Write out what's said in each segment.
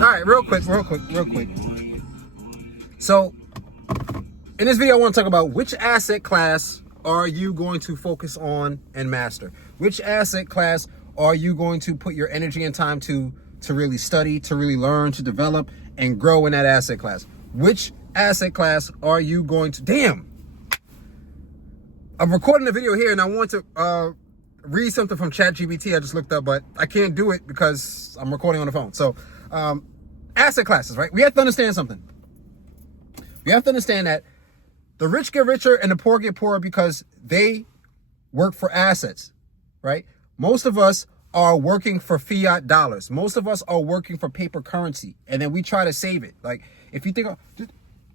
right, real quick. So, in this video, I want to talk about which asset class are you going to focus on and master? Which asset class are you going to put your energy and time to really study, to really learn, to develop, and grow in that asset class? Which asset class are you going to... Damn! I'm recording a video here and I want to read something from ChatGPT. I just looked up, but I can't do it because I'm recording on the phone. So, asset classes, right? We have to understand something. We have to understand that the rich get richer and the poor get poorer because they work for assets, right? Most of us are working for fiat dollars. Most of us are working for paper currency, and then we try to save it. Like, if you think,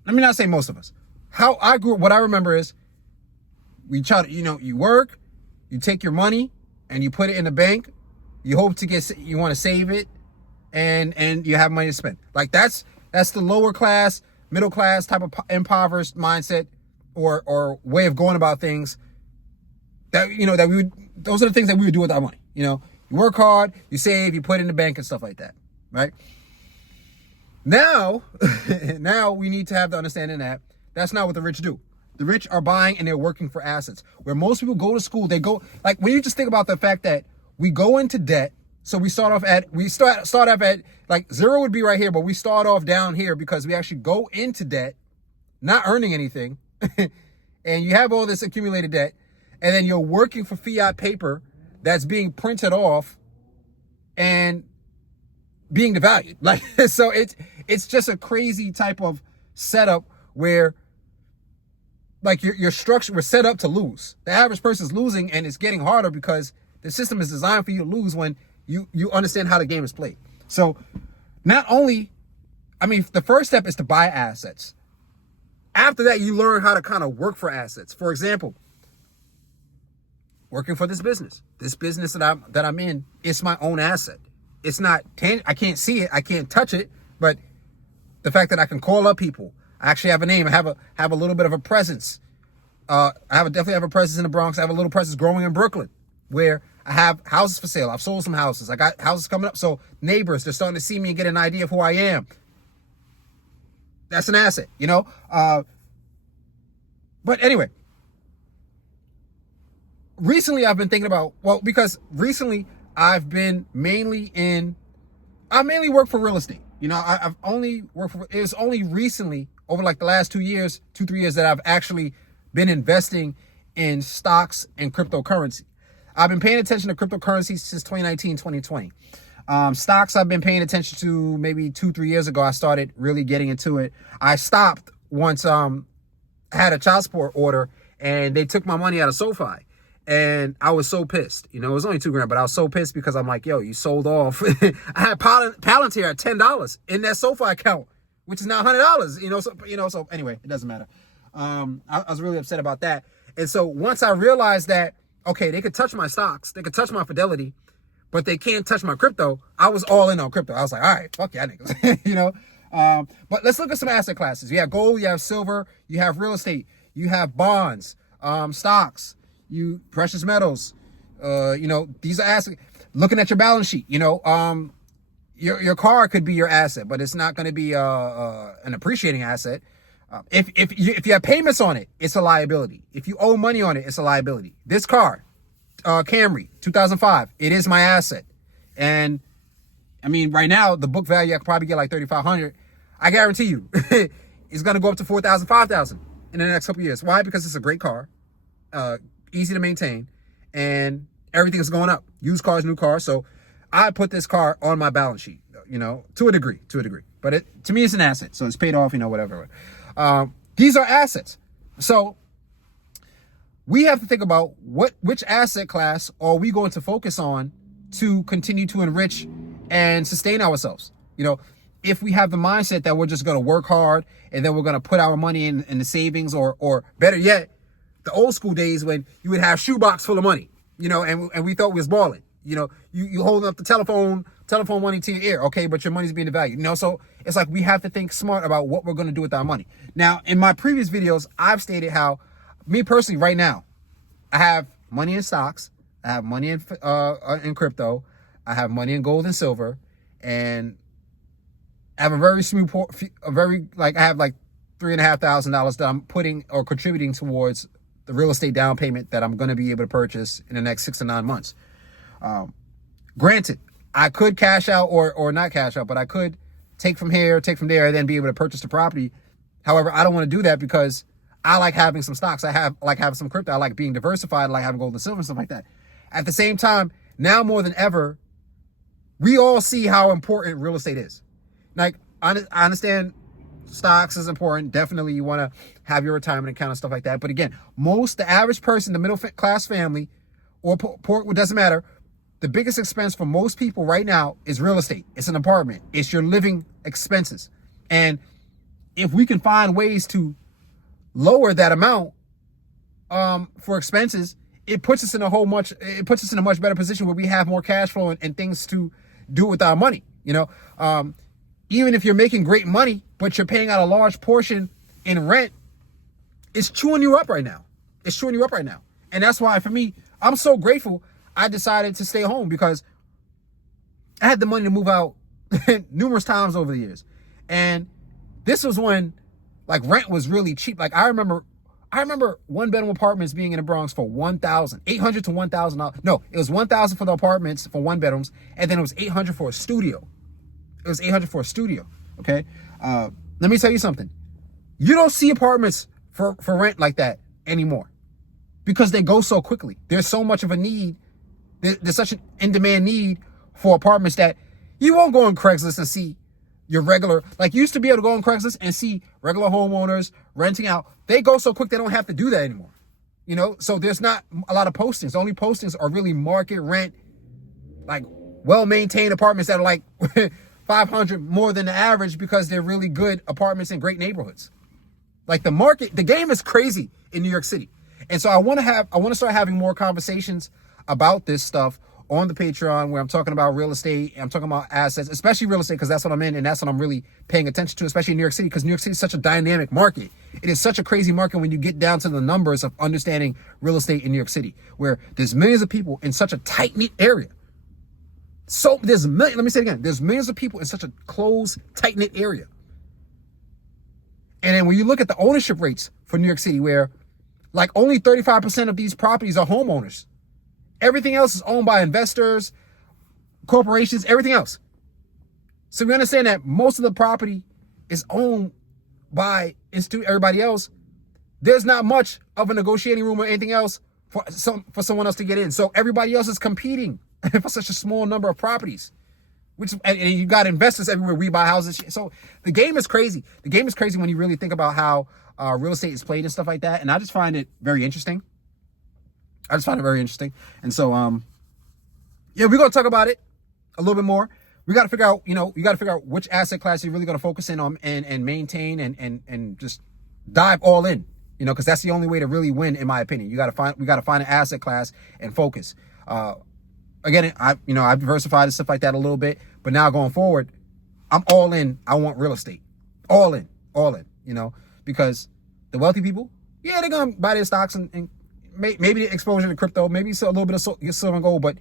let me not say most of us. How I grew up, what I remember is we try to, you work, you take your money and you put it in the bank. You hope to you want to save it, and you have money to spend. Like that's the lower class, middle class type of impoverished mindset or way of going about things. That those are the things that we would do with our money. You work hard, you save, you put it in the bank and stuff like that, right? Now we need to have the understanding that that's not what the rich do. The rich are buying and they're working for assets. Where most people go to school, they go, like, when you just think about the fact that we go into debt. So we start off at like zero would be right here, but we start off down here because we actually go into debt, not earning anything. And you have all this accumulated debt, and then you're working for fiat paper that's being printed off and being devalued. Like, so it's just a crazy type of setup where, like, your structure was set up to lose. The average person's losing, and it's getting harder because the system is designed for you to lose when you understand how the game is played. So the first step is to buy assets. After that, you learn how to kind of work for assets. For example, working for this business that I'm in, it's my own asset. It's not, I can't see it, I can't touch it, but the fact that I can call up people, I actually have a name, I have a little bit of a presence. Definitely have a presence in the Bronx. I have a little presence growing in Brooklyn, where I have houses for sale. I've sold some houses. I got houses coming up. So neighbors, they're starting to see me and get an idea of who I am. That's an asset, But anyway, recently I've been thinking about, because recently I mainly worked for real estate. I've only worked for, it's only recently over like the last 3 years that I've actually been investing in stocks and cryptocurrency. I've been paying attention to cryptocurrency since 2019, 2020. Stocks I've been paying attention to maybe 2-3 years ago. I started really getting into it. I stopped once I had a child support order and they took my money out of SoFi. And I was so pissed. It was only $2,000, but I was so pissed because I'm like, yo, you sold off. I had Palantir at $10 in that SoFi account, which is now $100. So anyway, it doesn't matter. I was really upset about that. And so once I realized that, okay, they could touch my stocks, they could touch my Fidelity, but they can't touch my crypto, I was all in on crypto. I was like, all right, fuck yeah, niggas, But let's look at some asset classes. You have gold, you have silver, you have real estate, you have bonds, stocks, precious metals. These are assets. Looking at your balance sheet, your car could be your asset, but it's not going to be an appreciating asset. If you have payments on it, it's a liability. If you owe money on it, it's a liability. This car, Camry, 2005, it is my asset. And I mean, right now, the book value, I could probably get like $3,500. I guarantee you, it's going to go up to $4,000, $5,000 in the next couple of years. Why? Because it's a great car, easy to maintain, and everything is going up. Used cars, new cars. So I put this car on my balance sheet, to a degree. But to me, it's an asset. So it's paid off, whatever. These are assets. So we have to think about which asset class are we going to focus on to continue to enrich and sustain ourselves. If we have the mindset that we're just going to work hard and then we're going to put our money in the savings, or better yet, the old school days when you would have shoebox full of money, and we thought we was balling. You holding up the telephone money to your ear, okay, but your money's being devalued. So it's like we have to think smart about what we're going to do with our money. Now, in my previous videos, I've stated how, me personally, right now, I have money in stocks, I have money in crypto. I have money in gold and silver, and I have a very smooth, I have like $3,500 that I'm putting or contributing towards the real estate down payment that I'm going to be able to purchase in the next 6 to 9 months. Granted, I could cash out or not cash out, but I could take from here, take from there, and then be able to purchase the property. However, I don't want to do that because I like having some stocks. I like having some crypto. I like being diversified. I like having gold and silver and stuff like that. At the same time, now more than ever, we all see how important real estate is. Like, I understand stocks is important. Definitely you want to have your retirement account and stuff like that. But again, the average person, the middle class family, or poor, it doesn't matter. The biggest expense for most people right now is real estate. It's an apartment. It's your living expenses. And if we can find ways to lower that amount for expenses, it puts us in a much better position where we have more cash flow and things to do with our money. Even if you're making great money, but you're paying out a large portion in rent, it's chewing you up right now. And that's why, for me, I'm so grateful I decided to stay home, because I had the money to move out numerous times over the years. And this was when like rent was really cheap. Like I remember 1-bedroom apartments being in the Bronx for $1,800 to $1,000. No, it was $1,000 for the apartments for 1-bedrooms, and then it was $800 for a studio. Okay. Let me tell you something. You don't see apartments for rent like that anymore, because they go so quickly. There's so much of a need. There's such an in-demand need for apartments that you won't go on Craigslist and see your regular, like you used to be able to go on Craigslist and see regular homeowners renting out. They go so quick, they don't have to do that anymore. So there's not a lot of postings. The only postings are really market rent, like well-maintained apartments that are like 500 more than the average, because they're really good apartments in great neighborhoods. Like the game is crazy in New York City. And so I want to start having more conversations about this stuff on the Patreon, where I'm talking about real estate. I'm talking about assets, especially real estate, because that's what I'm in, and that's what I'm really paying attention to, especially in New York City, because New York City is such a dynamic market. It is such a crazy market when you get down to the numbers of understanding real estate in New York City, where there's millions of people in such a tight-knit area. So let me say it again. There's millions of people in such a closed, tight-knit area. And then when you look at the ownership rates for New York City, where like only 35% of these properties are homeowners. Everything else is owned by investors, corporations, everything else. So we understand that most of the property is owned by everybody else. There's not much of a negotiating room or anything else for someone else to get in. So everybody else is competing for such a small number of properties. And you got investors everywhere. We buy houses. So the game is crazy. The game is crazy when you really think about how real estate is played and stuff like that. And I just find it very interesting. And so, we're going to talk about it a little bit more. We got to figure out, which asset class you're really going to focus in on and maintain and just dive all in, because that's the only way to really win, in my opinion. We got to find an asset class and focus. Again, I've diversified and stuff like that a little bit, but now going forward, I'm all in. I want real estate, all in, because the wealthy people, they're going to buy their stocks and maybe the exposure to crypto, maybe a little bit of silver and gold, but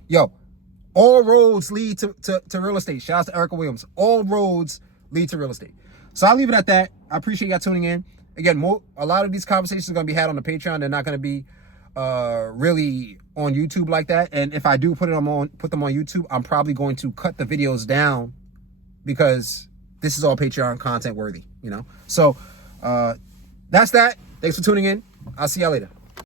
all roads lead to real estate. Shout out to Erica Williams. All roads lead to real estate. So I'll leave it at that. I appreciate y'all tuning in. Again, a lot of these conversations are going to be had on the Patreon. They're not going to be really on YouTube like that. And if I do put them on YouTube, I'm probably going to cut the videos down, because this is all Patreon content worthy, So that's that. Thanks for tuning in. I'll see y'all later.